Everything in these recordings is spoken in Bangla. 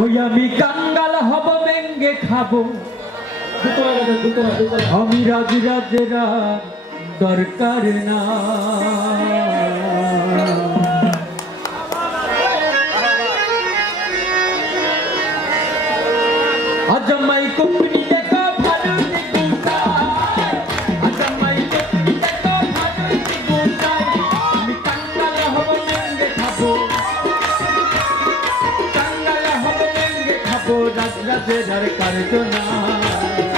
ওই আমি কাঙ্গাল হব ব্যঙ্গে খাব। আমি রাজ রাজ দরকার না খাব রাজ রাজের আর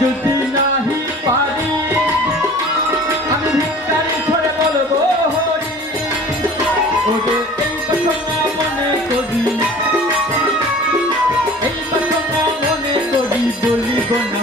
যদি নাহি পারি, আমি ভিক্ষারি ধরে বলব, হরি, ওরে এই বাসনা মনে করি, এই বাসনা মনে করি, বলিব না।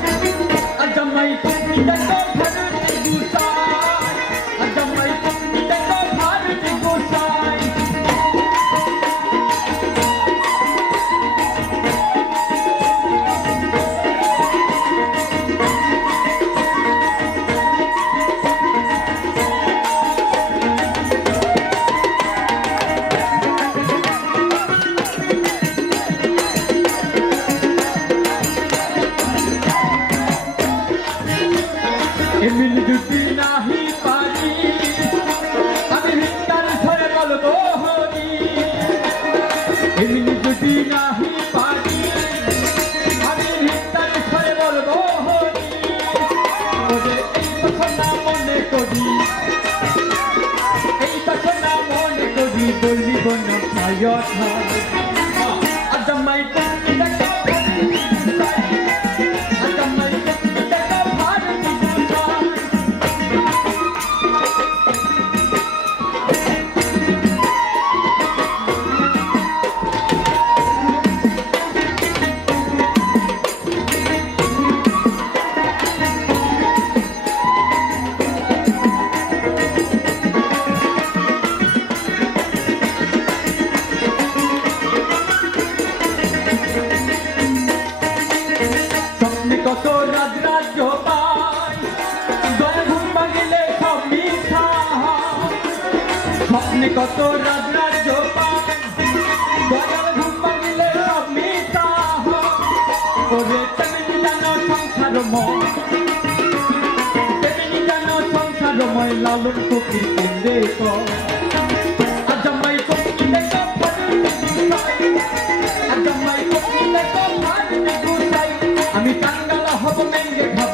বাসনা মনে করি। এই কথা মনে করি বলিব না কত রাজ রাজ্য পাই দয়াল ঘুম মিথ্যা হয়। ওরে তেমনি জানো সংসার ময়। তেমনি জানো আমি কাঙ্গালা হব মেঙ্গে খাব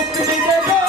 মুক্তি দেব